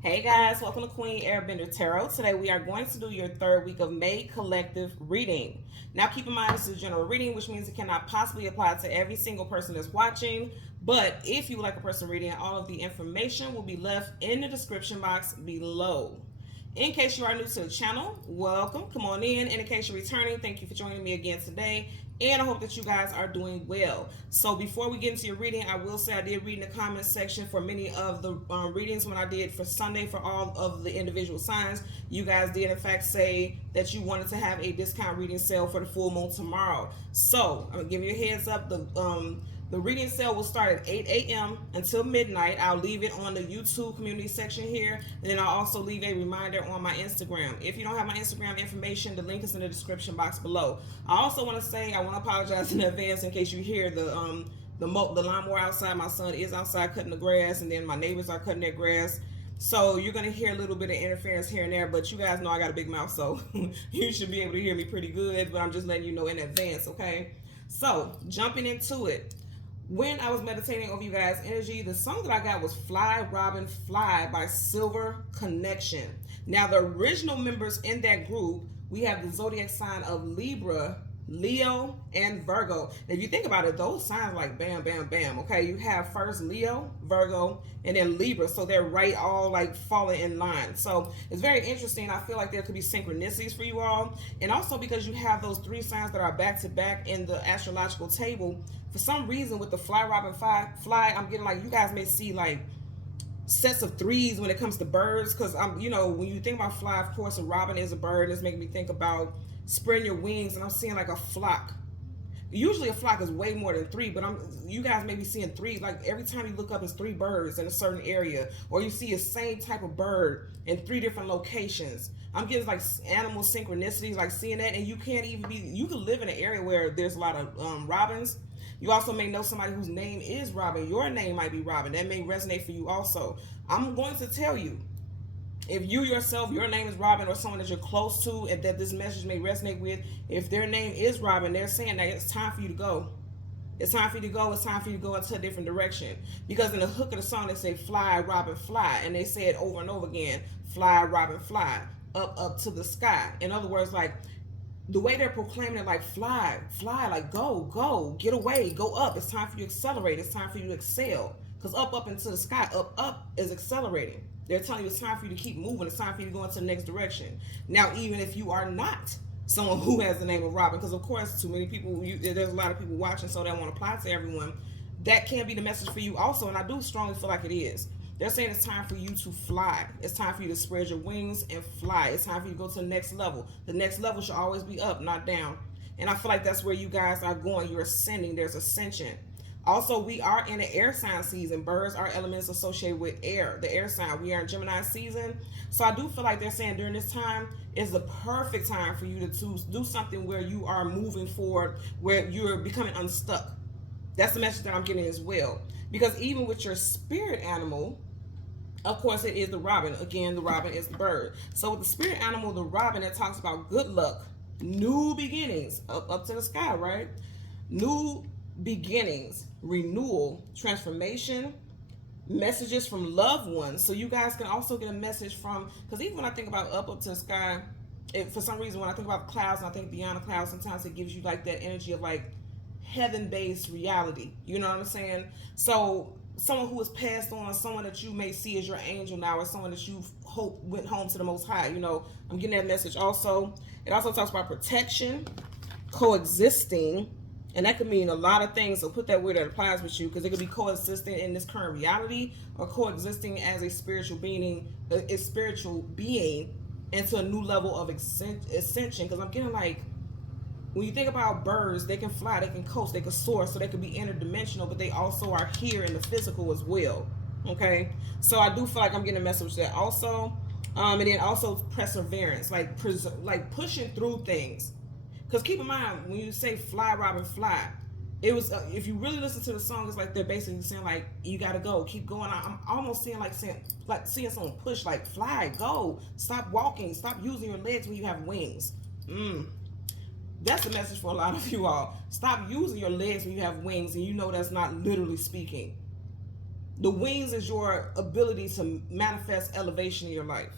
Hey guys, welcome to Queen Airbender Tarot. Today we are going to do your third week of May collective reading. Now keep in mind this is a general reading, which means it cannot possibly apply to every single person that's watching. But if you would like a person reading, all of the information will be left in the description box below. In case you are new to the channel, welcome. Come on in. And in case you're returning, thank you for joining me again today. And I hope that you guys are doing well. So before we get into your reading, I will say I did read in the comments section for many of the readings when I did for Sunday for all of the individual signs. You guys did in fact say that you wanted to have a discount reading sale for the full moon tomorrow. So I'm gonna give you a heads up. The reading sale will start at 8 a.m. until midnight. I'll leave it on the YouTube community section here. And then I'll also leave a reminder on my Instagram. If you don't have my Instagram information, the link is in the description box below. I also want to say, I want to apologize in advance in case you hear the lawnmower outside. My son is outside cutting the grass, and then my neighbors are cutting their grass. So you're going to hear a little bit of interference here and there, but you guys know I got a big mouth, so you should be able to hear me pretty good, but I'm just letting you know in advance, okay? So jumping into it. When I was meditating over you guys' energy, the song that I got was Fly Robin Fly by Silver Connection. Now, the original members in that group, we have the zodiac sign of Libra, Leo, and Virgo. If you think about it, those signs like bam, bam, bam. Okay, you have first Leo, Virgo, and then Libra. So they're right all like falling in line. So it's very interesting. I feel like there could be synchronicities for you all. And also because you have those three signs that are back to back in the astrological table, for some reason with the Fly Robin Fly, I'm getting like you guys may see like sets of threes when it comes to birds, because I'm when you think about fly, of course a robin is a bird. It's making me think about spreading your wings, and I'm seeing like a flock. Usually a flock is way more than three, but you guys may be seeing three. Like every time you look up, it's three birds in a certain area, or you see a same type of bird in three different locations. I'm getting like animal synchronicities, like seeing that, and you can't even be. You could live in an area where there's a lot of robins. You also may know somebody whose name is Robin. Your name might be Robin. That may resonate for you also. I'm going to tell you, if you yourself, your name is Robin, or someone that you're close to and that this message may resonate with, if their name is Robin, they're saying that it's time for you to go. It's time for you to go. It's time for you to go into a different direction. Because in the hook of the song, they say, Fly, Robin, fly. And they say it over and over again, Fly, Robin, fly, up to the sky. In other words, like, the way they're proclaiming it, like fly, like go, get away, go up. It's time for you to accelerate. It's time for you to excel. Because up into the sky, up is accelerating. They're telling you it's time for you to keep moving. It's time for you to go into the next direction. Now, even if you are not someone who has the name of Robin, because of course, too many people, there's a lot of people watching, so they won't apply to everyone. That can be the message for you also, and I do strongly feel like it is. They're saying it's time for you to fly. It's time for you to spread your wings and fly. It's time for you to go to the next level. The next level should always be up, not down. And I feel like that's where you guys are going. You're ascending. There's ascension. Also, we are in an air sign season. Birds are elements associated with air, the air sign. We are in Gemini season. So I do feel like they're saying during this time is the perfect time for you to do something where you are moving forward, where you're becoming unstuck. That's the message that I'm getting as well. Because even with your spirit animal, of course, it is the robin. Again, the robin is the bird. So with the spirit animal, the robin, it talks about good luck, new beginnings, up to the sky, right? New beginnings, renewal, transformation, messages from loved ones. So you guys can also get a message from, because even when I think about up to the sky, for some reason, when I think about the clouds and I think beyond the clouds, sometimes it gives you like that energy of like heaven-based reality. You know what I'm saying? So someone who has passed on, someone that you may see as your angel now, or someone that you hope went home to the Most High. I'm getting that message also. It also talks about protection, coexisting, and that could mean a lot of things. So put that word that applies with you, because it could be coexisting in this current reality, or coexisting as a spiritual being, into a new level of ascension. Because I'm getting like, when you think about birds, they can fly, they can coast, they can soar, so they can be interdimensional, but they also are here in the physical as well. Okay, so I do feel like I'm getting a message there also, and then also perseverance, like pushing through things. Because keep in mind, when you say fly, Robin, fly, it was if you really listen to the song, it's like they're basically saying like you gotta go, keep going. I'm almost seeing seeing someone push, like fly, go, stop walking, stop using your legs when you have wings. That's the message for a lot of you all. Stop using your legs when you have wings, and you know that's not literally speaking. The wings is your ability to manifest elevation in your life.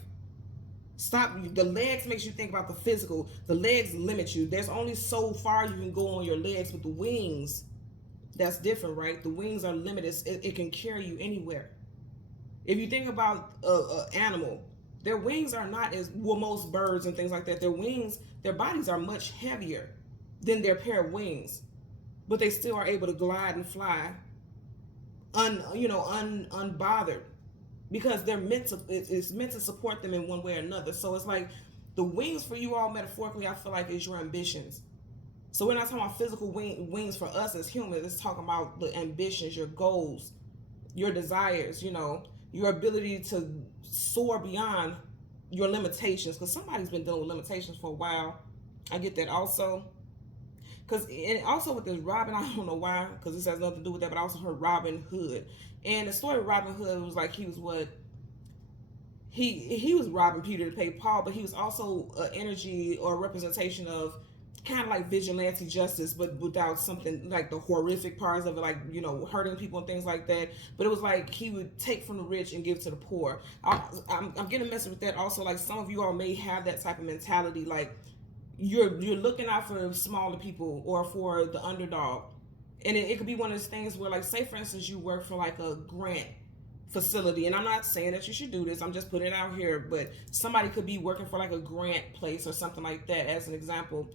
Stop. The legs makes you think about the physical. The legs limit you. There's only so far you can go on your legs. With the wings, that's different, right? The wings are limited. It can carry you anywhere. If you think about a animal, their wings are not as well. Most birds and things like that, their wings, their bodies are much heavier than their pair of wings, but they still are able to glide and fly, unbothered, because they're meant to. It's meant to support them in one way or another. So it's like the wings for you all, metaphorically, I feel like is your ambitions. So we're not talking about physical wings for us as humans. It's talking about the ambitions, your goals, your desires, your ability to soar beyond your limitations. Because somebody's been dealing with limitations for a while. I get that also. Because, and also with this Robin, I don't know why, because this has nothing to do with that, but I also heard Robin Hood. And the story of Robin Hood was like he was what? He was robbing Peter to pay Paul, but he was also an energy or a representation of kind of like vigilante justice, but without something like the horrific parts of it, like hurting people and things like that. But it was like he would take from the rich and give to the poor. I'm getting a message with that also. Like some of you all may have that type of mentality, like you're looking out for smaller people or for the underdog, and it could be one of those things where, like, say for instance, you work for like a grant facility, and I'm not saying that you should do this, I'm just putting it out here, but somebody could be working for like a grant place or something like that as an example.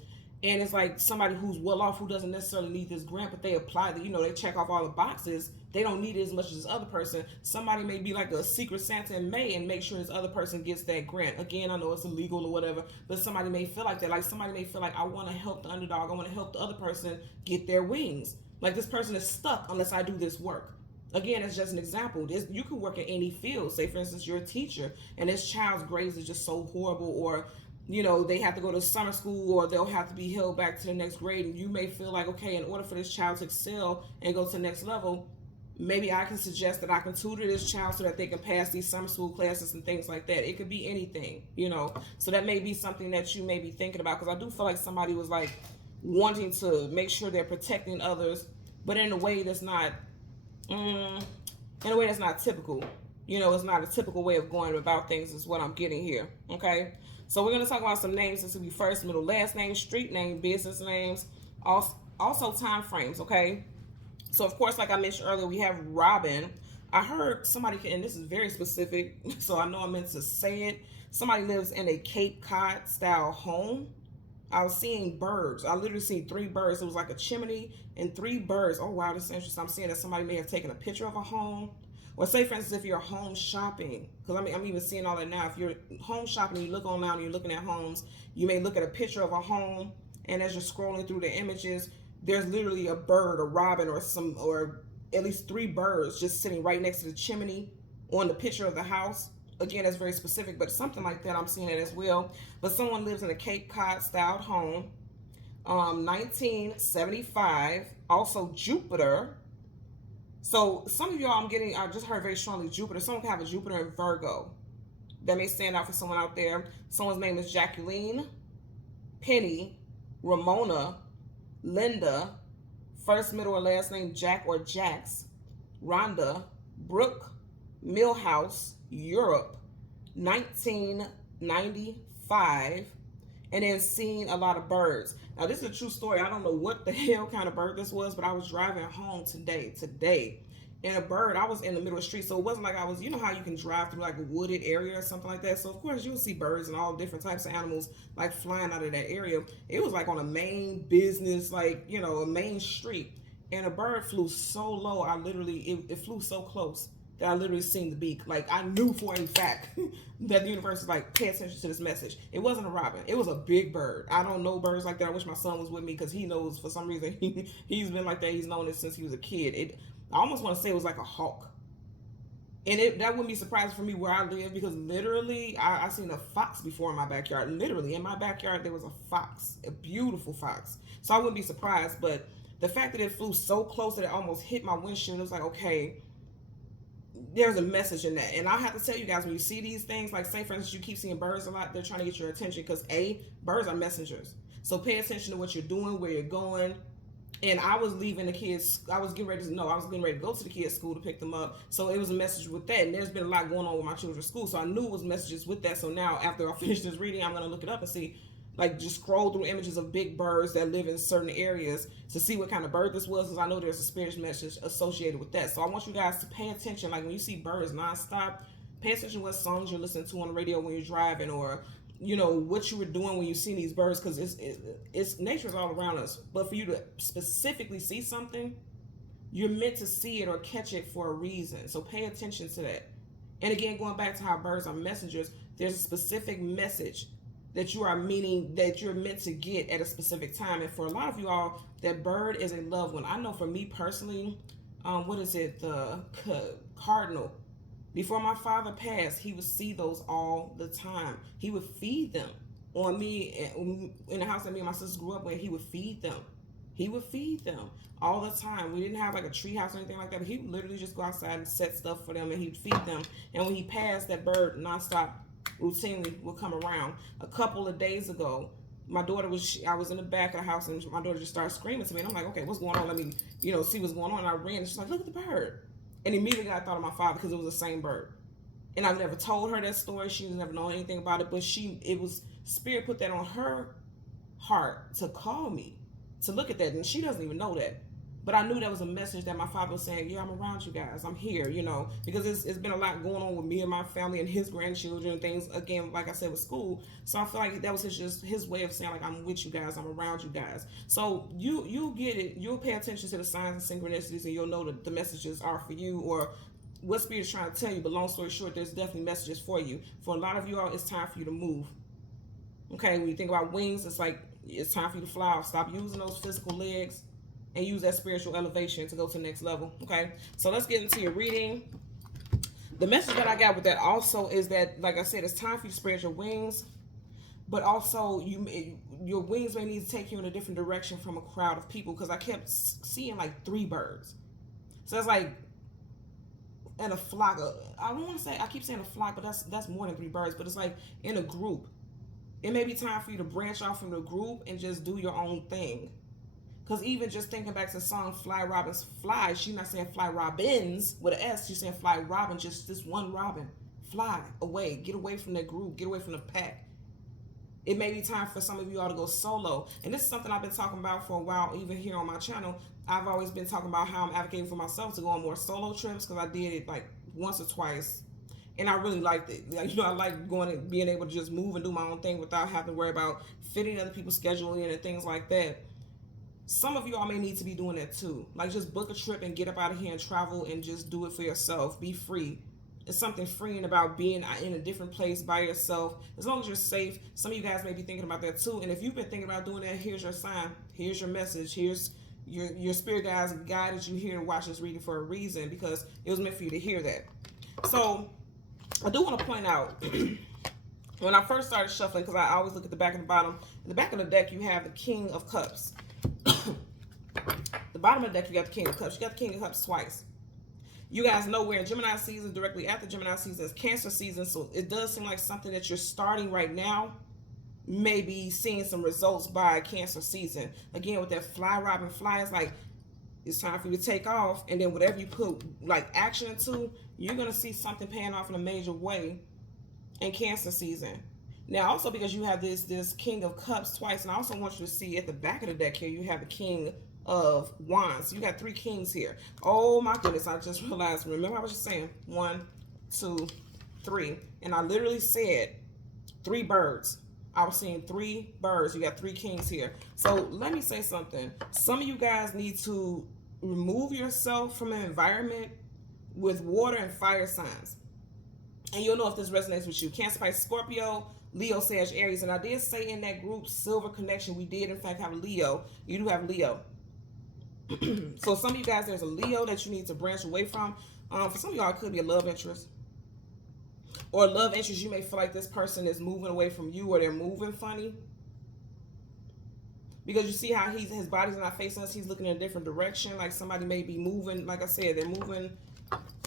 And it's like somebody who's well off, who doesn't necessarily need this grant, but they apply the, they check off all the boxes. They don't need it as much as this other person. Somebody may be like a secret Santa and make sure this other person gets that grant. Again, I know it's illegal or whatever, but somebody may feel like that. Like somebody may feel like, I want to help the underdog. I want to help the other person get their wings. Like this person is stuck unless I do this work. Again, it's just an example. You could work in any field. Say, for instance, you're a teacher and this child's grades is just so horrible, or they have to go to summer school, or they'll have to be held back to the next grade. And you may feel like, okay, in order for this child to excel and go to the next level, maybe I can suggest that I can tutor this child so that they can pass these summer school classes and things like that. It could be anything, So that may be something that you may be thinking about, because I do feel like somebody was like wanting to make sure they're protecting others, but in a way that's not, typical. It's not a typical way of going about things is what I'm getting here, okay? So we're going to talk about some names. This will be first, middle, last name, street name, business names, also time frames, okay? So, of course, like I mentioned earlier, we have Robin. I heard somebody, and this is very specific, so I know I meant to say it. Somebody lives in a Cape Cod style home. I was seeing birds. I literally seen 3 birds. It was like a chimney and 3 birds. Oh, wow, this is interesting. I'm seeing that somebody may have taken a picture of a home. Or say, for instance, if you're home shopping, because I'm even seeing all that now. If you're home shopping and you look online and you're looking at homes, you may look at a picture of a home, and as you're scrolling through the images, there's literally a bird, a robin, or at least 3 birds just sitting right next to the chimney on the picture of the house. Again, that's very specific, but something like that, I'm seeing it as well. But someone lives in a Cape Cod styled home, 1975, also Jupiter. So some of y'all I just heard very strongly Jupiter. Someone can have a Jupiter in Virgo. That may stand out for someone out there. Someone's name is Jacqueline, Penny, Ramona, Linda, first, middle, or last name Jack or Jax, Rhonda, Brooke, Millhouse, Europe, 1995, and then seeing a lot of birds. Now, this is a true story. I don't know what the hell kind of bird this was, but I was driving home today, and a bird, I was in the middle of the street, so it wasn't like I was, how you can drive through like a wooded area or something like that. So, of course, you'll see birds and all different types of animals like flying out of that area. It was like on a main business, like, a main street, and a bird flew so low, it flew so close that I literally seen the beak. Like, I knew for a fact that the universe is like, pay attention to this message. It wasn't a robin. It was a big bird. I don't know birds like that. I wish my son was with me, because he knows, for some reason, he's been like that. He's known it since he was a kid. I almost want to say it was like a hawk. And that wouldn't be surprising for me where I live, because literally, I seen a fox before in my backyard. Literally, in my backyard, there was a fox, a beautiful fox. So I wouldn't be surprised, but the fact that it flew so close that it almost hit my windshield, it was like, okay, there's a message in that. And I have to tell you guys, when you see these things, like say for instance, you keep seeing birds a lot, they're trying to get your attention, because birds are messengers. So pay attention to what you're doing, where you're going, And I was leaving the kids. I was getting ready to no, I was getting ready to go to the kids' school to pick them up. So it was a message with that. And there's been a lot going on with my children's school. So I knew it was messages with that. So now after I finish this reading, I'm gonna look it up and see, like, just scroll through images of big birds that live in certain areas to see what kind of bird this was, because I know there's a spiritual message associated with that. So I want you guys to pay attention. Like when you see birds nonstop, pay attention to what songs you're listening to on the radio when you're driving, or what you were doing when you see these birds, because it's nature's all around us. But for you to specifically see something, you're meant to see it or catch it for a reason. So pay attention to that. And again, going back to how birds are messengers, there's a specific message that you are meaning that you're meant to get at a specific time. And for a lot of you all, that bird is a loved one. I know for me personally, what is it, the cardinal. Before my father passed, he would see those all the time. He would feed them on me in the house that me and my sister grew up in. He would feed them. He would feed them all the time. We didn't have like a tree house or anything like that, but he would literally just go outside and set stuff for them, and he'd feed them. And when he passed, that bird nonstop routinely would come around. A couple of days ago, my daughter I was in the back of the house, and my daughter just started screaming to me, and I'm like, okay, what's going on? Let me, see what's going on. And I ran, and she's like, look at the bird. And immediately I thought of my father, because it was the same bird. And I've never told her that story. She never known anything about it, but it was Spirit put that on her heart to call me, to look at that. And she doesn't even know that. But I knew that was a message that my father was saying, yeah, I'm around you guys. I'm here, because it's been a lot going on with me and my family and his grandchildren and things, again, like I said, with school. So I feel like that was just his way of saying, like, I'm with you guys. I'm around you guys. So you'll get it. You'll pay attention to the signs and synchronicities, and you'll know that the messages are for you, or what Spirit is trying to tell you. But long story short, there's definitely messages for you. For a lot of you all, it's time for you to move. Okay, when you think about wings, it's like it's time for you to fly off. Stop using those physical legs and use that spiritual elevation to go to the next level. Okay, so let's get into your reading. The message that I got with that also is that, like I said, it's time for you to spread your wings, but also your wings may need to take you in a different direction from a crowd of people, because I kept seeing like 3 birds. So it's like in a flock. I don't want to say, I keep saying a flock, but that's more than 3 birds, but it's like in a group. It may be time for you to branch off from the group and just do your own thing. Because even just thinking back to the song Fly Robins Fly, she's not saying fly robins with an S, she's saying fly robin, just this one robin. Fly away, get away from that group, get away from the pack. It may be time for some of you all to go solo. And this is something I've been talking about for a while, even here on my channel. I've always been talking about how I'm advocating for myself to go on more solo trips, because I did it like once or twice. And I really liked it. I like going and being able to just move and do my own thing without having to worry about fitting other people's schedule in and things like that. Some of you all may need to be doing that too. Like, just book a trip and get up out of here and travel and just do it for yourself. Be free. It's something freeing about being in a different place by yourself. As long as you're safe. Some of you guys may be thinking about that too. And if you've been thinking about doing that, here's your sign. Here's your message. Here's your spirit guides guided you here to watch this reading for a reason, because it was meant for you to hear that. So I do want to point out, when I first started shuffling, because I always look at the back and the bottom. In the back of the deck, you have the King of Cups. The bottom of the deck, you got the King of Cups. You got the King of Cups twice. You guys know we're in Gemini season. Directly after Gemini season is Cancer season. So it does seem like something that you're starting right now may be seeing some results by Cancer season. Again, with that fly robin fly, it's like it's time for you to take off. And then whatever you put like action into, you're going to see something paying off in a major way in Cancer season. Now, also because you have this King of Cups twice, and I also want you to see at the back of the deck here, you have the King of Wands. You got 3 kings here. Oh my goodness, I just realized. Remember I was just saying 1, 2, 3. And I literally said 3 birds. I was seeing 3 birds. You got 3 kings here. So let me say something. Some of you guys need to remove yourself from an environment with water and fire signs. And you'll know if this resonates with you. Cancer, Pisces, Scorpio, Leo, Sag, Aries. And I did say in that group, Silver Connection, we did in fact have Leo. You do have Leo. So some of you guys, there's a Leo that you need to branch away from. For some of y'all, it could be a love interest. Or a love interest, you may feel like this person is moving away from you, or they're moving funny. Because you see how his body's not facing us. He's looking in a different direction. Like somebody may be moving, like I said, they're moving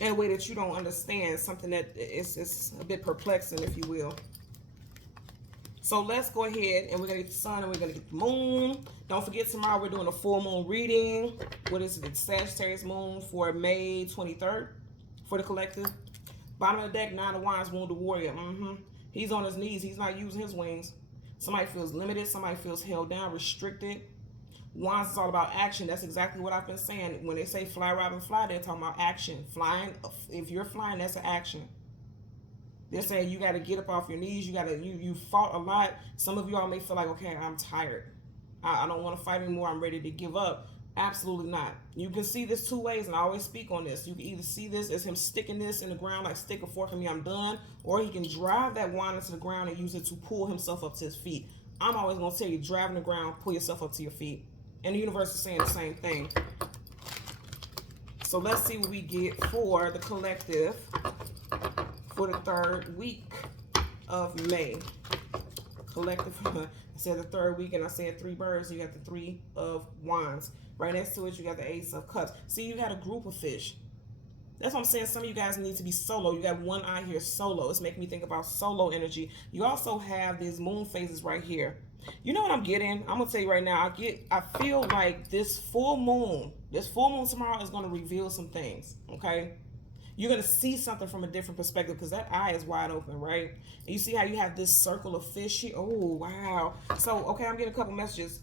in a way that you don't understand. Something that is a bit perplexing, if you will. So let's go ahead and we're going to get the sun and we're going to get the moon. Don't forget, tomorrow we're doing a full moon reading. What is it? The Sagittarius moon for May 23rd for the collective. Bottom of the deck, 9 of Wands, Wounded Warrior. He's on his knees. He's not using his wings. Somebody feels limited. Somebody feels held down, restricted. Wands is all about action. That's exactly what I've been saying. When they say fly, Robin, fly, they're talking about action. Flying, if you're flying, that's an action. They're saying you got to get up off your knees. You fought a lot. Some of y'all may feel like, okay, I'm tired. I don't want to fight anymore. I'm ready to give up. Absolutely not. You can see this 2 ways, and I always speak on this. You can either see this as him sticking this in the ground, like stick a fork in me, I'm done, or he can drive that wand into the ground and use it to pull himself up to his feet. I'm always going to tell you, driving the ground, pull yourself up to your feet. And the universe is saying the same thing. So let's see what we get for the collective for the 3rd week of May. Collective, I said the 3rd week, and I said 3 birds. You got the 3 of Wands. Right next to it, you got the Ace of Cups. See, you got a group of fish. That's what I'm saying. Some of you guys need to be solo. You got one eye here, solo. It's making me think about solo energy. You also have these moon phases right here. You know what I'm getting? I'm gonna tell you right now. I feel like this full moon tomorrow is gonna reveal some things. Okay, you're gonna see something from a different perspective because that eye is wide open, right? And you see how you have this circle of fish here. Oh wow. So okay, I'm getting a couple messages.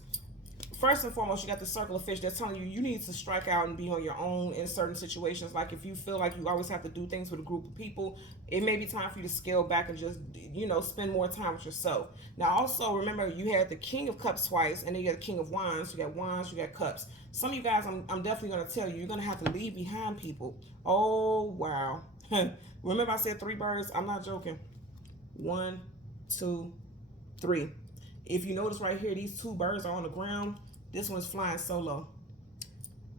First and foremost, you got the circle of fish that's telling you you need to strike out and be on your own in certain situations. Like if you feel like you always have to do things with a group of people, it may be time for you to scale back and just, spend more time with yourself. Now, also, remember, you had the King of Cups twice, and then you got the King of Wands. You got Cups. Some of you guys, I'm definitely going to tell you, you're going to have to leave behind people. Oh, wow. Remember I said 3 birds? I'm not joking. 1, 2, 3. If you notice right here, these 2 birds are on the ground. This one's flying solo.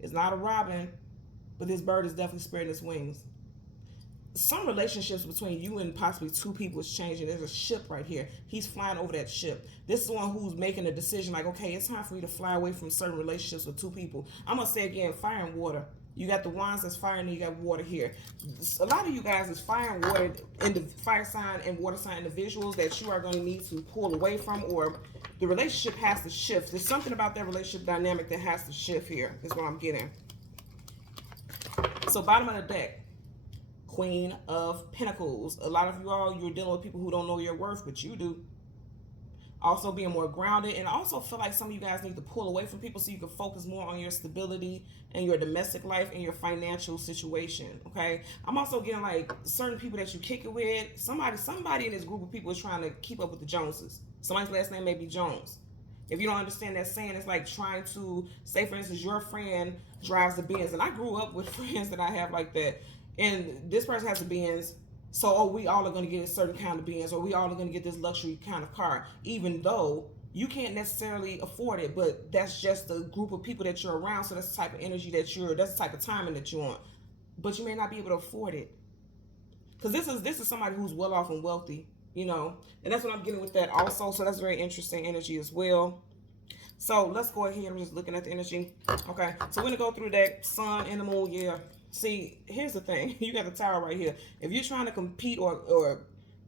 It's not a robin, but this bird is definitely spreading its wings. Some relationships between you and possibly 2 people is changing. There's a ship right here. He's flying over that ship. This is the one who's making a decision like, okay, it's time for me to fly away from certain relationships with 2 people. I'm going to say again, fire and water. You got the wands that's fire, and you got water here. A lot of you guys is fire and water in the fire sign and water sign individuals that you are going to need to pull away from, or the relationship has to shift. There's something about that relationship dynamic that has to shift here, is what I'm getting. So bottom of the deck, Queen of Pentacles. A lot of you all, you're dealing with people who don't know your worth, but you do. Also being more grounded, and I also feel like some of you guys need to pull away from people so you can focus more on your stability and your domestic life and your financial situation. Okay, I'm also getting like certain people that you kick it with. Somebody in this group of people is trying to keep up with the Joneses. Somebody's last name may be Jones. If you don't understand that saying, it's like trying to say, for instance, your friend drives the Benz, and I grew up with friends that I have like that, and this person has a Benz. So, we all are going to get a certain kind of Benz, or we all are going to get this luxury kind of car, even though you can't necessarily afford it, but that's just the group of people that you're around. So that's the type of energy that's the type of timing that you want, but you may not be able to afford it. Because this is somebody who's well off and wealthy, and that's what I'm getting with that also. So that's very interesting energy as well. So let's go ahead. I'm just looking at the energy. Okay, so we're going to go through that sun and the moon. Yeah. See, here's the thing. You got the tower right here. If you're trying to compete or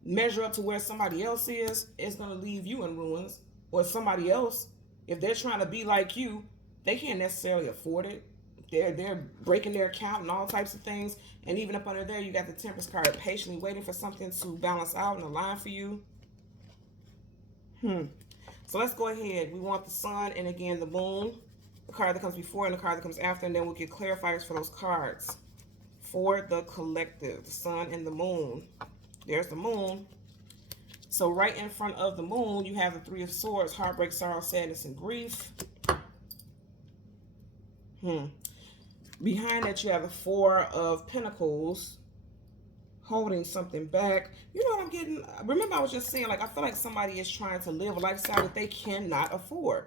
measure up to where somebody else is, it's going to leave you in ruins. Or somebody else, if they're trying to be like you, they can't necessarily afford it. They're breaking their account and all types of things. And even up under there, you got the Temperance card, patiently waiting for something to balance out and align for you. So let's go ahead. We want the sun and again the moon. The card that comes before and the card that comes after, and then we'll get clarifiers for those cards. For the collective, the sun and the moon. There's the moon. So right in front of the moon, you have the 3 of Swords, heartbreak, sorrow, sadness, and grief. Behind that, you have the 4 of Pentacles, holding something back. You know what I'm getting? Remember, I was just saying, like, I feel like somebody is trying to live a lifestyle that they cannot afford.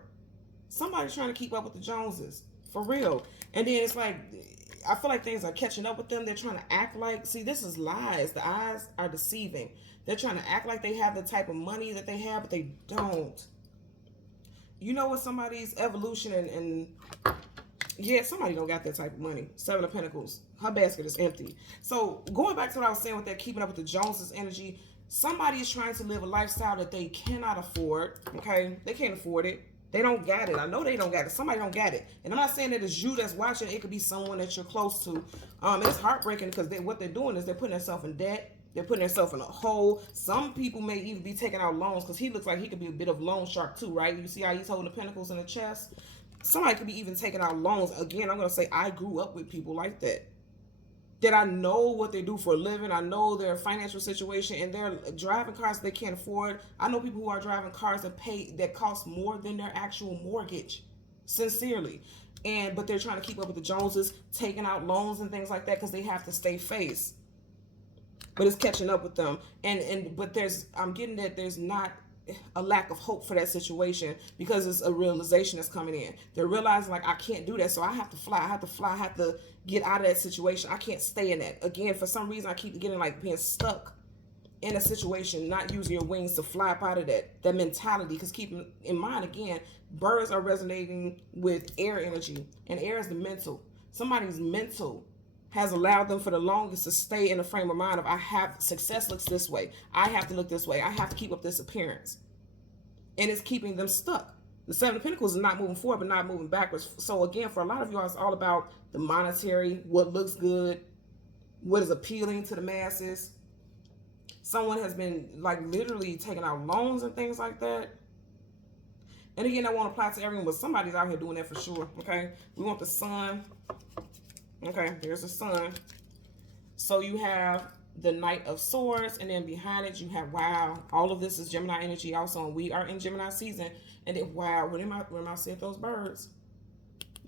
Somebody's trying to keep up with the Joneses, for real. And then it's like, I feel like things are catching up with them. They're trying to act like, see, this is lies. The eyes are deceiving. They're trying to act like they have the type of money that they have, but they don't. You know what somebody's evolution and yeah, somebody don't got that type of money. 7 of Pentacles. Her basket is empty. So going back to what I was saying with that keeping up with the Joneses energy, Somebody is trying to live a lifestyle that they cannot afford. Okay, they can't afford it. They don't got it. I know they don't got it. Somebody don't got it. And I'm not saying that it's you that's watching. It could be someone that you're close to. It's heartbreaking because what they're doing is they're putting themselves in debt. They're putting themselves in a hole. Some people may even be taking out loans because he looks like he could be a bit of loan shark too, right? You see how he's holding the pentacles in the chest? Somebody could be even taking out loans. Again, I'm going to say I grew up with people like that. That I know what they do for a living. I know their financial situation, and they're driving cars they can't afford. I know people who are driving cars that cost more than their actual mortgage, sincerely. But they're trying to keep up with the Joneses, taking out loans and things like that because they have to stay face. But it's catching up with them. But I'm getting that there's not a lack of hope for that situation because it's a realization that's coming in. They're realizing like I can't do that, so I have to fly. I have to get out of that situation. I can't stay in that. Again, for some reason I keep getting like being stuck in a situation, not using your wings to fly up out of that mentality. Because keep in mind, again, birds are resonating with air energy, and air is the mental. Somebody's mental has allowed them for the longest to stay in a frame of mind of success looks this way. I have to look this way. I have to keep up this appearance. And it's keeping them stuck. The Seven of Pentacles is not moving forward, but not moving backwards. So again, for a lot of y'all, it's all about the monetary, what looks good, what is appealing to the masses. Someone has been like literally taking out loans and things like that. And again, I won't apply to everyone, but somebody's out here doing that for sure, okay? We want the Sun. Okay, there's the Sun. So you have the Knight of Swords, and then behind it you have, wow, all of this is Gemini energy also, and we are in Gemini season. And then, wow, when I said those birds,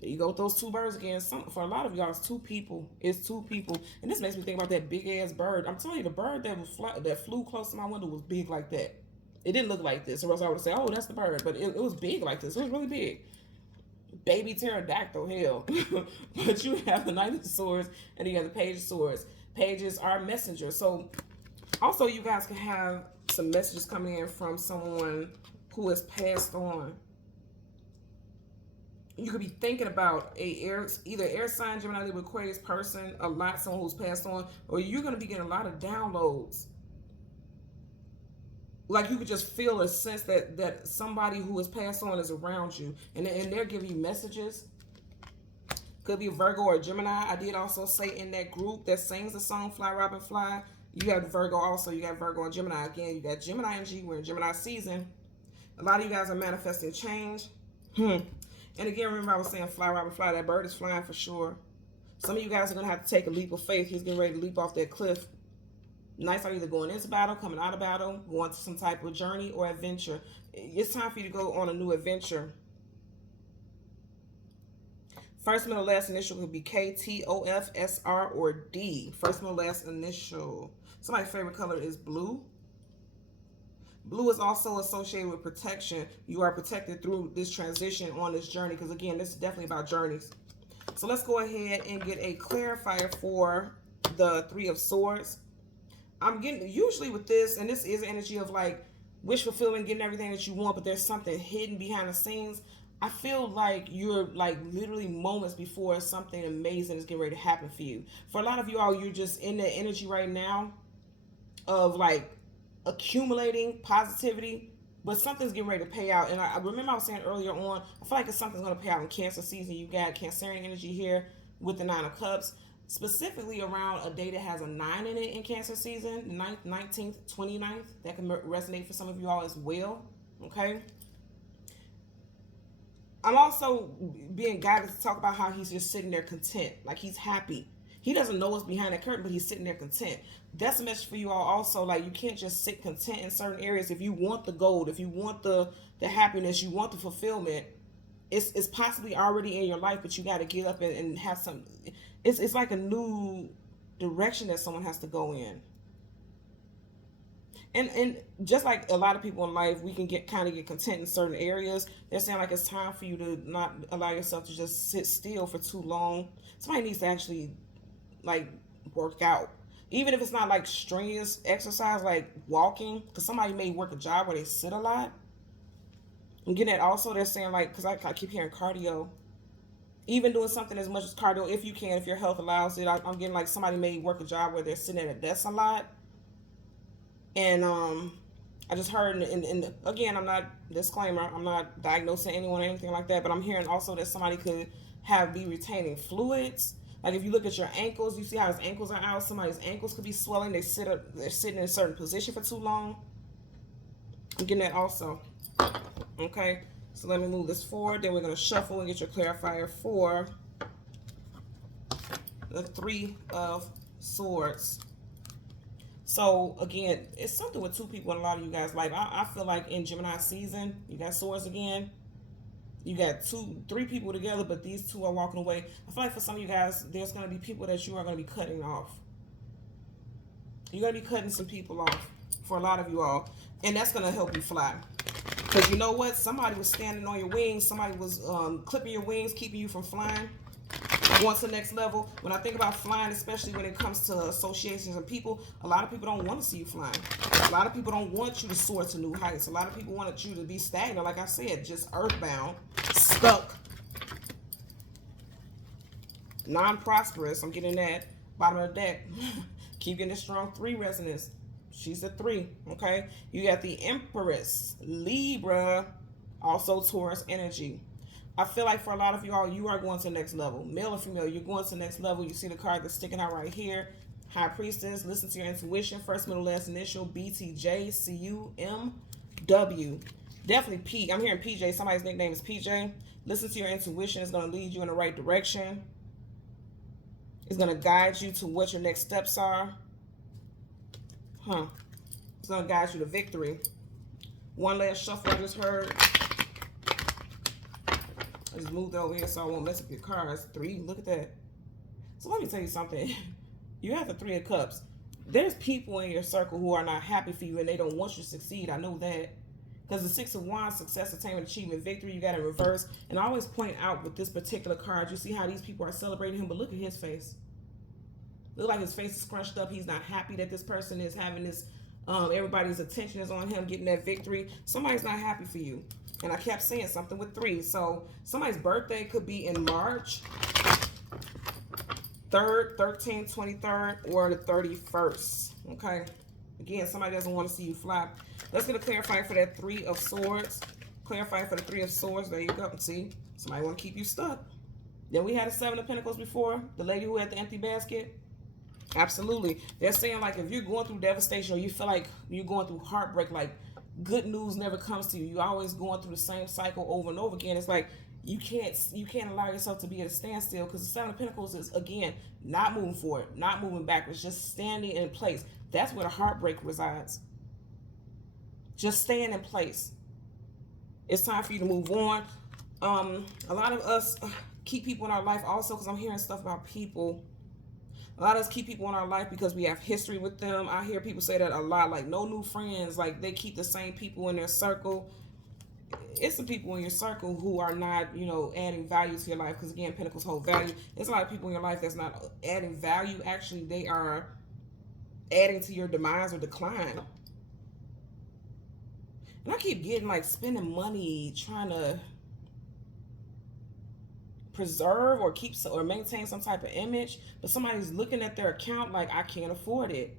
there you go with those two birds again. For a lot of y'all, it's two people. It's two people. And this makes me think about that big-ass bird. I'm telling you, the bird that flew close to my window was big like that. It didn't look like this, or else I would say, oh, that's the bird. But it was big like this. It was really big. Baby pterodactyl, hell. But you have the Knight of Swords and you have the Page of Swords. Pages are messengers. So also you guys can have some messages coming in from someone who has passed on. You could be thinking about either air sign, Gemini, Libra, Aquarius person, someone who's passed on, or you're going to be getting a lot of downloads. Like you could just feel a sense that somebody who has passed on is around you, and they're giving you messages. Could be a Virgo or a Gemini. I did also say in that group that sings the song Fly Robin Fly, you have Virgo also. You got Virgo and Gemini. Again, you got Gemini energy. We're in Gemini season. A lot of you guys are manifesting change. And again, remember I was saying Fly Robin Fly. That bird is flying for sure. Some of you guys are going to have to take a leap of faith. He's getting ready to leap off that cliff. Nights are either going into battle, coming out of battle, going to some type of journey or adventure. It's time for you to go on a new adventure. First, middle, last initial could be K, T, O, F, S, R, or D. First, middle, last initial. Somebody's favorite color is blue. Blue is also associated with protection. You are protected through this transition on this journey because, again, this is definitely about journeys. So let's go ahead and get a clarifier for the Three of Swords. I'm getting, usually with this, and this is energy of like wish fulfillment, getting everything that you want, but there's something hidden behind the scenes. I feel like you're like literally moments before something amazing is getting ready to happen for you. For a lot of you all, you're just in that energy right now of like accumulating positivity, but something's getting ready to pay out. And I remember I was saying earlier on, I feel like it's something's going to pay out in Cancer season. You got Cancerian energy here with the Nine of Cups. Specifically around a day that has a 9 in it in Cancer season, 9th, 19th, 29th. That can resonate for some of you all as well, okay? I'm also being guided to talk about how he's just sitting there content, like he's happy. He doesn't know what's behind the curtain, but he's sitting there content. That's a message for you all also, like you can't just sit content in certain areas. If you want the gold, if you want the happiness, you want the fulfillment, it's possibly already in your life, but you got to get up and have some... It's like a new direction that someone has to go in. And just like a lot of people in life, we can get content in certain areas. They're saying like it's time for you to not allow yourself to just sit still for too long. Somebody needs to actually like work out. Even if it's not like strenuous exercise like walking, because somebody may work a job where they sit a lot. I'm getting that also. They're saying like, because I keep hearing cardio. Even doing something as much as cardio, if you can, if your health allows it. I'm getting like somebody may work a job where they're sitting at a desk a lot. And I just heard, again, I'm not, disclaimer, I'm not diagnosing anyone or anything like that, but I'm hearing also that somebody could be retaining fluids. Like if you look at your ankles, you see how his ankles are out. Somebody's ankles could be swelling. They're sitting in a certain position for too long. I'm getting that also. Okay, so let me move this forward. Then we're going to shuffle and get your clarifier for the Three of Swords. So again, it's something with two people in a lot of you guys. Like I feel like in Gemini season, you got swords again. You got three people together, but these two are walking away. I feel like for some of you guys, there's going to be people that you are going to be cutting off. You're going to be cutting some people off for a lot of you all. And that's going to help you fly. Because you know what? Somebody was standing on your wings. Somebody was clipping your wings, keeping you from flying. Going to the next level. When I think about flying, especially when it comes to associations and people, a lot of people don't want to see you flying. A lot of people don't want you to soar to new heights. A lot of people want you to be stagnant, like I said, just earthbound, stuck, non-prosperous. I'm getting that. Bottom of the deck. Keep getting a strong 3 resonance. She's a 3, okay? You got the Empress, Libra, also Taurus energy. I feel like for a lot of you all, you are going to the next level. Male or female, you're going to the next level. You see the card that's sticking out right here. High Priestess, listen to your intuition. First, middle, last initial, BTJ, CUMW. Definitely P. I'm hearing PJ. Somebody's nickname is PJ. Listen to your intuition. It's going to lead you in the right direction. It's going to guide you to what your next steps are. It's going to guide you to victory. One last shuffle I just heard. I just moved over here so I won't mess up your cards. 3, look at that. So let me tell you something. You have the 3 of Cups. There's people in your circle who are not happy for you and they don't want you to succeed. I know that. Because the 6 of Wands, success, attainment, achievement, victory, you got in reverse. And I always point out with this particular card, you see how these people are celebrating him, but look at his face. Look like his face is scrunched up. He's not happy that this person is having this, everybody's attention is on him, getting that victory. Somebody's not happy for you. And I kept saying something with 3. So somebody's birthday could be in March 3rd, 13th, 23rd, or the 31st. Okay. Again, somebody doesn't want to see you fly. Let's get a clarifier for that 3 of Swords. Clarify for the 3 of Swords. There you go. See, somebody want to keep you stuck. Then we had a 7 of Pentacles before. The lady who had the empty basket. Absolutely. They're saying like if you're going through devastation or you feel like you're going through heartbreak, like good news never comes to you. You're always going through the same cycle over and over again. It's like you can't allow yourself to be at a standstill because the 7 of Pentacles is, again, not moving forward, not moving backwards, just standing in place. That's where the heartbreak resides. Just staying in place. It's time for you to move on. A lot of us keep people in our life also because I'm hearing stuff about people. A lot of us keep people in our life because we have history with them. I hear people say that a lot, like no new friends, like they keep the same people in their circle. It's the people in your circle who are not, you know, adding value to your life because, again, Pentacles hold value. There's a lot of people in your life that's not adding value. Actually, they are adding to your demise or decline. And I keep getting like spending money trying to preserve or keep or maintain some type of image, but somebody's looking at their account like I can't afford it.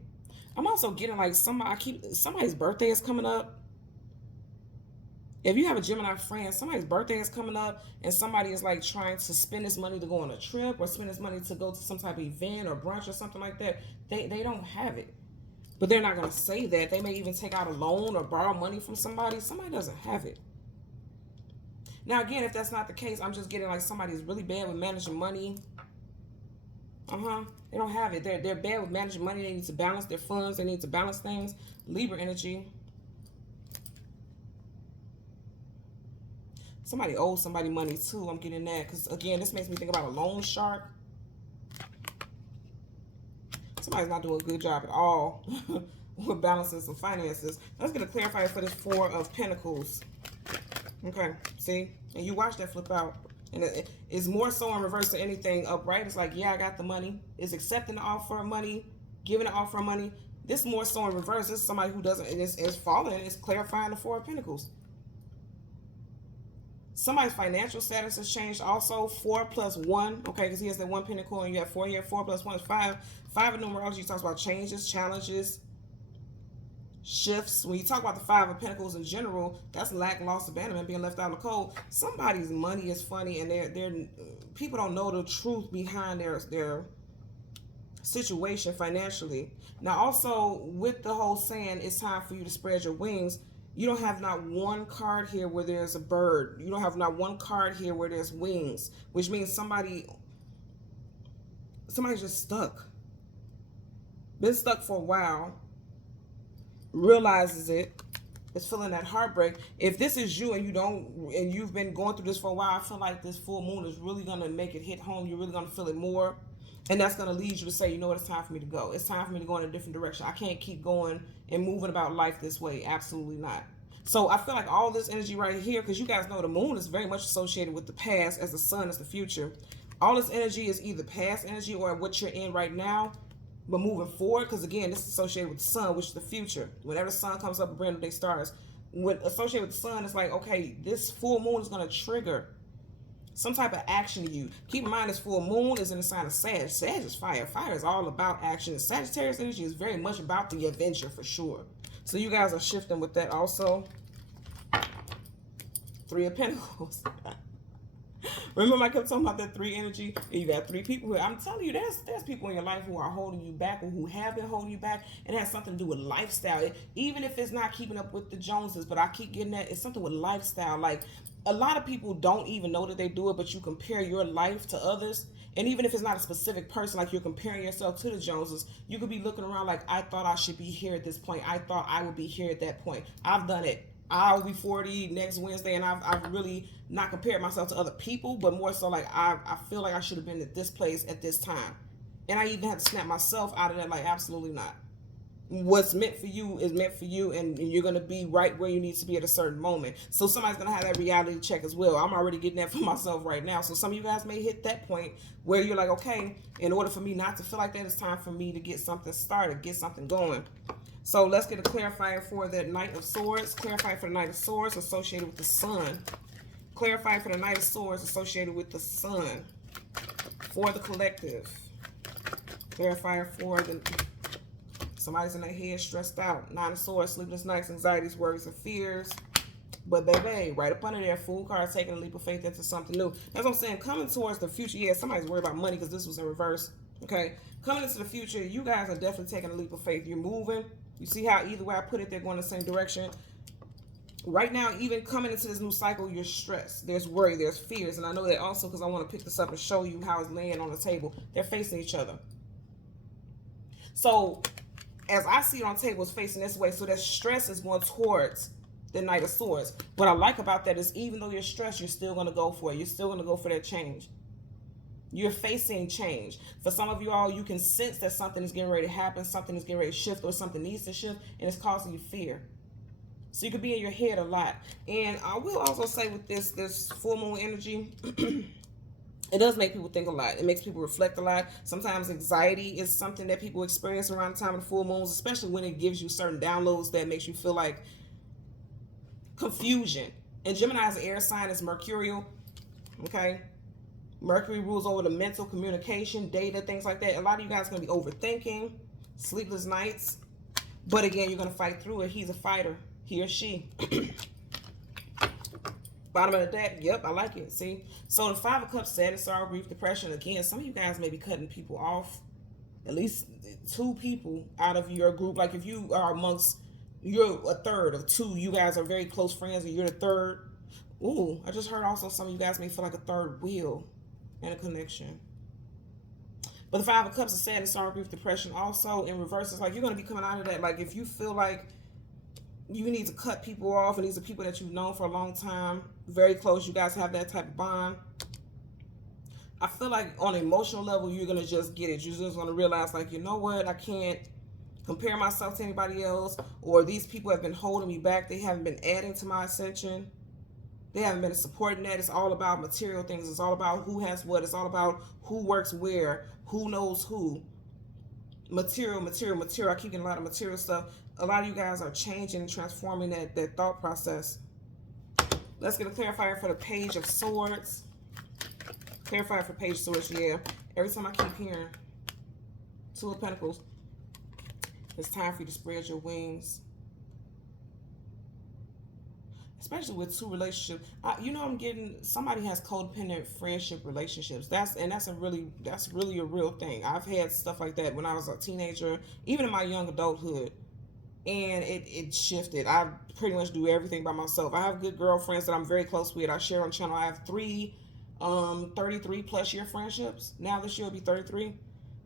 I'm also getting like somebody's birthday is coming up. If you have a Gemini friend, somebody's birthday is coming up and somebody is like trying to spend this money to go on a trip or spend this money to go to some type of event or brunch or something like that. They don't have it. But they're not going to say that. They may even take out a loan or borrow money from somebody. Somebody doesn't have it. Now, again, if that's not the case, I'm just getting like somebody's really bad with managing money. They don't have it. They're bad with managing money. They need to balance their funds. They need to balance things. Libra energy. Somebody owes somebody money too. I'm getting that because, again, this makes me think about a loan shark. Somebody's not doing a good job at all with balancing some finances. Let's get a clarifier for this 4 of Pentacles. Okay, see? And you watch that flip out. And it's more so in reverse to anything upright. It's like, yeah, I got the money. It's accepting the offer of money, giving the offer of money. This more so in reverse. This is somebody who doesn't, it's falling. It's clarifying the 4 of Pentacles. Somebody's financial status has changed also. 4 plus 1, okay, because he has that 1 pentacle and you have 4 here. 4 plus 1 is 5. 5 in numerology talks about changes, challenges, shifts. When you talk about the Five of Pentacles in general, that's lack, loss, abandonment, being left out in the cold. Somebody's money is funny, and they're people don't know the truth behind their situation financially. Now, also with the whole saying, it's time for you to spread your wings. You don't have not one card here where there's a bird. You don't have not one card here where there's wings, which means somebody's just stuck. Been stuck for a while. Realizes it. Is feeling that heartbreak. If this is you and you've been going through this for a while, I feel like this full moon is really gonna make it hit home. You're really gonna feel it more. And that's going to lead you to say, you know what, it's time for me to go. It's time for me to go in a different direction. I can't keep going and moving about life this way. Absolutely not. So I feel like all this energy right here, because you guys know the moon is very much associated with the past, as the sun is the future. All this energy is either past energy or what you're in right now, but moving forward, because again, this is associated with the sun, which is the future. Whenever the sun comes up, a brand new day starts. When associated with the sun, it's like, okay, this full moon is going to trigger some type of action to you. Keep in mind, this full moon is in the sign of Sag. Sag is fire. Fire is all about action. Sagittarius energy is very much about the adventure for sure. So you guys are shifting with that also. Three of Pentacles. Remember I kept talking about that three energy? And you got three people here. I'm telling you, there's people in your life who are holding you back or who have been holding you back. And it has something to do with lifestyle. Even if it's not keeping up with the Joneses, but I keep getting that, it's something with lifestyle. Like, a lot of people don't even know that they do it, but you compare your life to others. And even if it's not a specific person, like you're comparing yourself to the Joneses, you could be looking around like, I thought I should be here at this point. I thought I would be here at that point. I've done it. I'll be 40 next Wednesday, and I've really not compared myself to other people, but more so like I feel like I should have been at this place at this time. And I even had to snap myself out of that, like, absolutely not. What's meant for you is meant for you, and you're going to be right where you need to be at a certain moment. So somebody's going to have that reality check as well. I'm already getting that for myself right now. So some of you guys may hit that point where you're like, okay, in order for me not to feel like that, it's time for me to get something started, get something going. So let's get a clarifier for the Knight of Swords. Clarifier for the Knight of Swords associated with the sun. Clarifier for the Knight of Swords associated with the sun. For the collective. Clarifier for the... Somebody's in their head stressed out. Nine of Swords, sleepless nights, anxieties, worries, and fears. But baby, right up under there, Fool card, taking a leap of faith into something new. That's what I'm saying. Coming towards the future. Yeah, somebody's worried about money because this was in reverse. Okay. Coming into the future, you guys are definitely taking a leap of faith. You're moving. You see how either way I put it, they're going the same direction. Right now, even coming into this new cycle, you're stressed. There's worry. There's fears. And I know that also because I want to pick this up and show you how it's laying on the table. They're facing each other. So... as I see it on table, it's facing this way. So that stress is going towards the Knight of Swords. What I like about that is even though you're stressed, you're still going to go for it. You're still going to go for that change. You're facing change. For some of you all, you can sense that something is getting ready to happen. Something is getting ready to shift, or something needs to shift. And it's causing you fear. So you could be in your head a lot. And I will also say with this full moon energy... it does make people think a lot. It makes people reflect a lot. Sometimes anxiety is something that people experience around the time of the full moons, especially when it gives you certain downloads that makes you feel like confusion. And Gemini is an air sign, it's mercurial. Okay? Mercury rules over the mental communication, data, things like that. A lot of you guys are going to be overthinking, sleepless nights. But again, you're going to fight through it. He's a fighter. He or she. Bottom of the deck, yep, I like it. See, so the Five of Cups, sadness, sorrow, grief, depression. Again, some of you guys may be cutting people off, at least two people out of your group. Like if you are amongst, you're a third of two, you guys are very close friends, and you're the third. Ooh, I just heard also some of you guys may feel like a third wheel in a connection. But the Five of Cups is sadness, sorrow, grief, depression. Also in reverse, it's like you're going to be coming out of that. Like if you feel like you need to cut people off, and these are people that you've known for a long time, very close, you guys have that type of bond. I feel like on an emotional level, you're going to just get it. You're just going to realize, like, you know what, I can't compare myself to anybody else, or these people have been holding me back. They haven't been adding to my ascension. They haven't been supporting that. It's all about material things. It's all about who has what. It's all about who works where, who knows who. Material. I keep getting a lot of material stuff. A lot of you guys are changing and transforming that thought process. Let's get a clarifier for the Page of Swords. Clarifier for Page of Swords, yeah. Every time I keep hearing Two of Pentacles, it's time for you to spread your wings. especially with two relationships. I'm getting somebody has codependent friendship relationships. That's really a real thing. I've had stuff like that when I was a teenager, even in my young adulthood, and it shifted. I pretty much do everything by myself. I have good girlfriends that I'm very close with. I share on channel. I have three 33 plus year friendships. Now this year will be 33.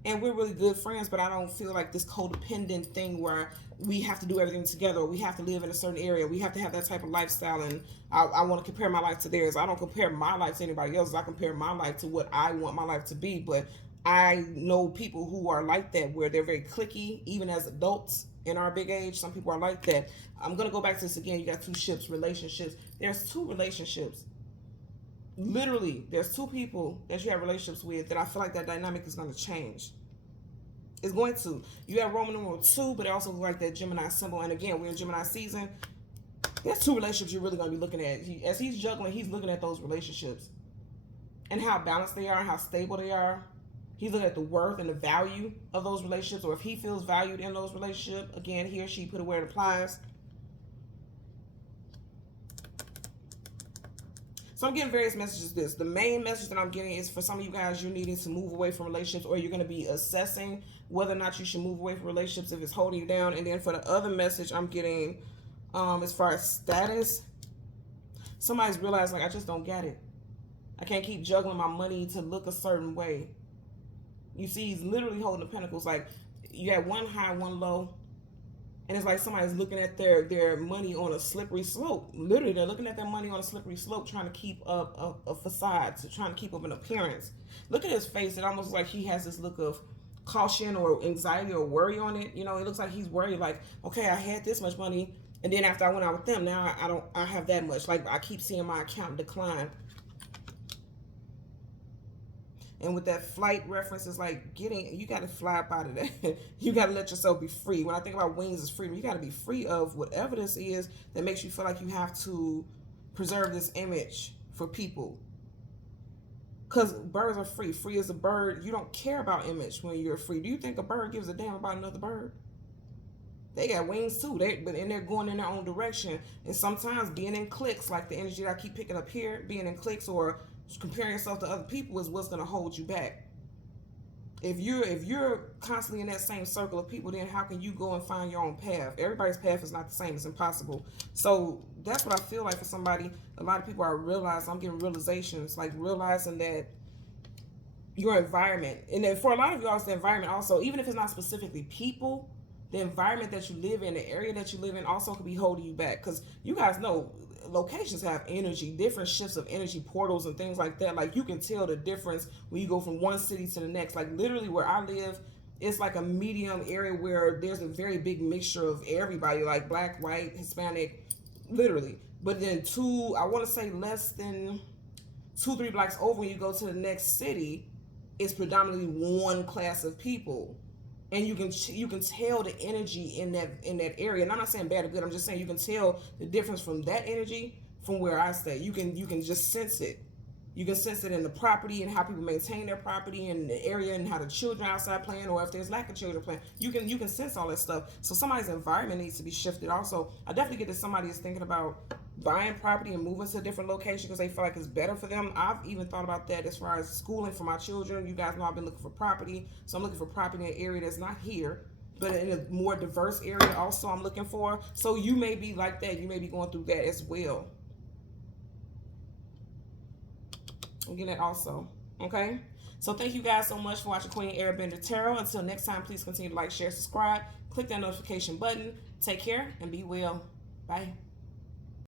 And we're really good friends, but I don't feel like this codependent thing where we have to do everything together, or we have to live in a certain area, we have to have that type of lifestyle, and I want to compare my life to theirs. I don't compare my life to anybody else's. I compare my life to what I want my life to be. But I know people who are like that, where they're very cliquey, even as adults in our big age. Some people are like that. I'm going to go back to this again. You got two ships, relationships. There's two relationships. Literally, there's two people that you have relationships with that I feel like that dynamic is going to change. It's going to. You have Roman numeral 2, but it also looks like that Gemini symbol. And again, we're in Gemini season. There's two relationships you're really going to be looking at. As he's juggling, he's looking at those relationships and how balanced they are, how stable they are. He's looking at the worth and the value of those relationships, or if he feels valued in those relationships. Again, he or she put it where it applies. So I'm getting various messages. The main message that I'm getting is for some of you guys, you're needing to move away from relationships, or you're going to be assessing whether or not you should move away from relationships if it's holding you down. And then for the other message I'm getting, as far as status, somebody's realized, like, I just don't get it. I can't keep juggling my money to look a certain way. You see, he's literally holding the pentacles. Like, you got one high, one low. And it's like somebody's looking at their money on a slippery slope. Literally, they're looking at their money on a slippery slope, trying to keep up a facade, trying to keep up an appearance. Look at his face. It almost like he has this look of caution or anxiety or worry on it. You know, it looks like he's worried, like, okay, I had this much money, and then after I went out with them, now I have that much. Like, I keep seeing my account decline. And with that flight reference, it's like you got to fly up out of that. You got to let yourself be free. When I think about wings as freedom, you got to be free of whatever this is that makes you feel like you have to preserve this image for people. Because birds are free. Free as a bird. You don't care about image when you're free. Do you think a bird gives a damn about another bird? They got wings too, but they're going in their own direction. And sometimes being in cliques, like the energy that I keep picking up here, being in cliques or comparing yourself to other people is what's going to hold you back. If you're constantly in that same circle of people, then how can you go and find your own path? Everybody's path is not the same. It's impossible. So that's what I feel like for somebody. A lot of people are realizing, I'm getting realizations, like realizing that your environment, and then for a lot of y'all, it's the environment also, even if it's not specifically people, the environment that you live in, the area that you live in also could be holding you back. Because you guys know locations have energy, different shifts of energy, portals and things like that. Like, you can tell the difference when you go from one city to the next. Like, literally where I live, it's like a medium area where there's a very big mixture of everybody, like black, white, Hispanic, literally. But then I want to say less than 2-3 blocks over, when you go to the next city, it's predominantly one class of people. And you can tell the energy in that area. And I'm not saying bad or good. I'm just saying you can tell the difference from that energy from where I stay. You can just sense it. You can sense it in the property and how people maintain their property, and the area, and how the children outside playing, or if there's lack of children playing. You can sense all that stuff. So somebody's environment needs to be shifted. Also, I definitely get that somebody is thinking about buying property and moving to a different location because they feel like it's better for them. I've even thought about that as far as schooling for my children. You guys know I've been looking for property. So I'm looking for property in an area that's not here, but in a more diverse area also I'm looking for. So you may be like that. You may be going through that as well. I'm getting that also. Okay? So thank you guys so much for watching Queen Airbender Tarot. Until next time, please continue to like, share, subscribe. Click that notification button. Take care and be well. Bye.